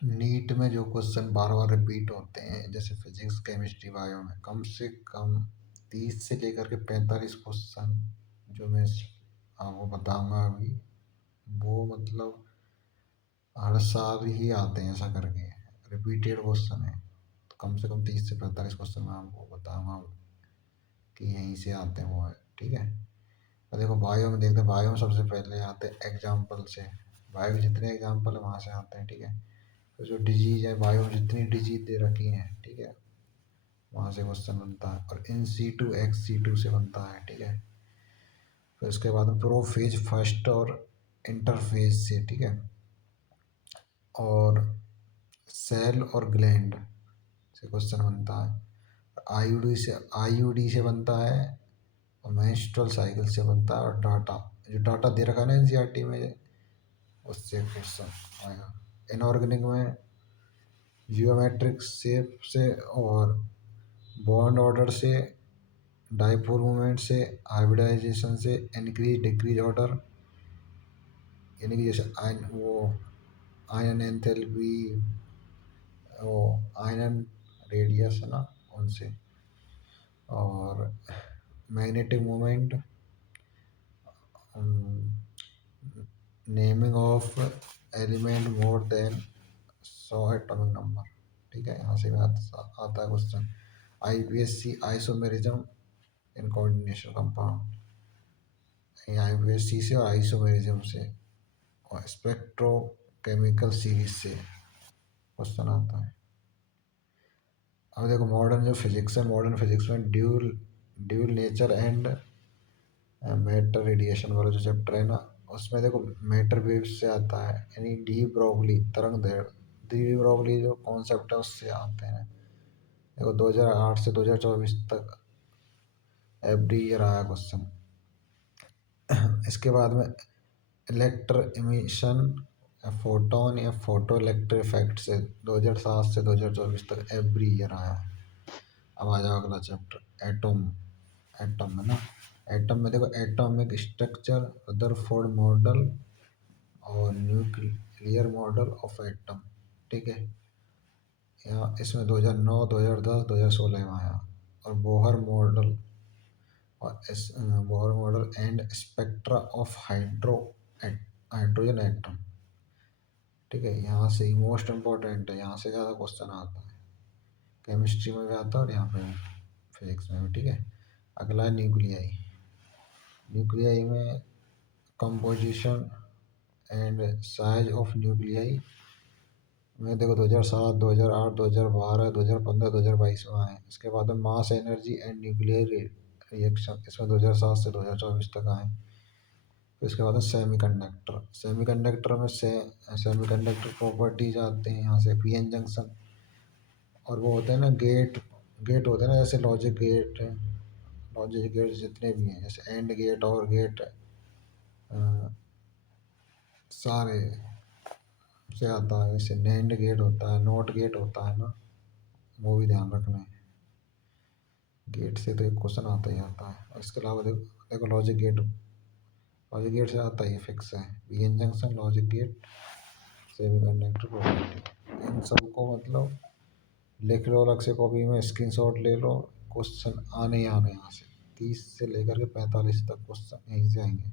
NEET में जो question बार बार repeat होते हैं जैसे फिजिक्स केमिस्ट्री बायो में कम से कम 30 से लेकर के 45 क्वेश्चन जो मैं आपको बताऊंगा अभी, वो मतलब हर साल ही आते हैं ऐसा करके, रिपीटेड क्वेश्चन है। तो कम से कम 30 से 45 क्वेश्चन मैं आपको बताऊंगा कि यहीं से आते हैं वो है। ठीक है। और देखो बायो में देखते हैं, बायो में सबसे पहले आते हैं एग्जाम्पल से। बायो के जितने एग्जाम्पल है वहाँ से आते हैं। ठीक है। तो जो डिजीज है बायो में जितनी डिजीज दे रखी हैं, ठीक है, वहाँ से क्वेश्चन बनता है। और इन सी टू एक्स सी टू से बनता है। ठीक है। फिर उसके बाद में प्रोफेज फर्स्ट और इंटरफेज से। ठीक है। और सेल और ग्लैंड से क्वेश्चन बनता है। आईयूडी से बनता है। और मेंस्ट्रुअल साइकिल से बनता है। और डाटा जो डाटा दे रखा है ना एनसीईआरटी में, उससे क्वेश्चन आएगा। इनऑर्गेनिक में जियोमेट्रिक शेप से और बॉन्ड ऑर्डर से, डाइपोल मूवमेंट से, हाइब्रिडाइजेशन से, इंक्रीज डिक्रीज ऑर्डर, यानी कि जैसे आयन वो आयन एंथैल्पी, वो आयन रेडियस है ना, उनसे। और magnetic moment, naming of element more than 100 atomic number. ठीक है, यहाँ से भी आता है question. IPSC isomerism in coordination compound, IPSC से और आइसोमेरिज्म से और स्पेक्ट्रोकेमिकल सीरीज से क्वेश्चन आता है। अब देखो मॉडर्न जो फिजिक्स है, मॉडर्न फिजिक्स में dual dual nature and matter radiation वाला जो चैप्टर है ना, उसमें देखो मैटर वेव से आता है, यानी डी ब्रोगली तरंग दैर्घ्य, डी ब्रोगली जो कॉन्सेप्ट है उससे आते हैं। देखो 2008 से 2024 तक एवरी ईयर आया क्वेश्चन। इसके बाद में इलेक्ट्र इमिशन या फोटोन या फोटो इलेक्ट्रिक इफेक्ट से 2007 से 2024 तक एवरी ईयर आया। अब आ जाओ अगला चैप्टर, एटम। एटम है ना, एटम में देखो एटॉमिक स्ट्रक्चर, रदरफोर्ड मॉडल और न्यूक्लियर मॉडल ऑफ एटम। ठीक है। यहाँ इसमें 2009 2010 2016 में आया। और बोहर मॉडल और Bohr model and spectra of hydrogen atom. ठीक है, यहाँ से ही मोस्ट इम्पोर्टेंट है, यहाँ से ज़्यादा क्वेश्चन आता है। केमिस्ट्री में भी आता है और यहाँ पे फिजिक्स में भी। ठीक है। अगला है न्यूक्लियाई। न्यूक्लियाई में composition and size of nuclei में देखो 2007 2008 2012 2015 2022 में आए। इसके बाद में mass energy and nuclear reaction, इसमें 2007 से 2024 तक आए। फिर इसके बाद में सेमीकंडक्टर। सेमीकंडक्टर में सेमीकंडक्टर प्रॉपर्टीज आते हैं यहाँ से, पीएन जंक्शन। और वो होते हैं ना गेट, गेट होते हैं ना, जैसे लॉजिक गेट, लॉजिक गेट जितने भी हैं, जैसे एंड गेट और गेट, सारे से आता है। जैसे नैंड गेट होता है, नोट गेट होता है ना, वो भी ध्यान रखना है। गेट से तो एक क्वेश्चन आता ही आता है। और इसके अलावा देखो देखो लॉजिक गेट, लॉजिक गेट से आता ही फिक्स है, PN junction, logic gate, semiconductor property. इन सबको मतलब लिख लो अलग से कॉपी में, स्क्रीनशॉट ले लो, क्वेश्चन आने ही आने यहाँ से 30 से लेकर के 45 तक क्वेश्चन यहीं से आएंगे।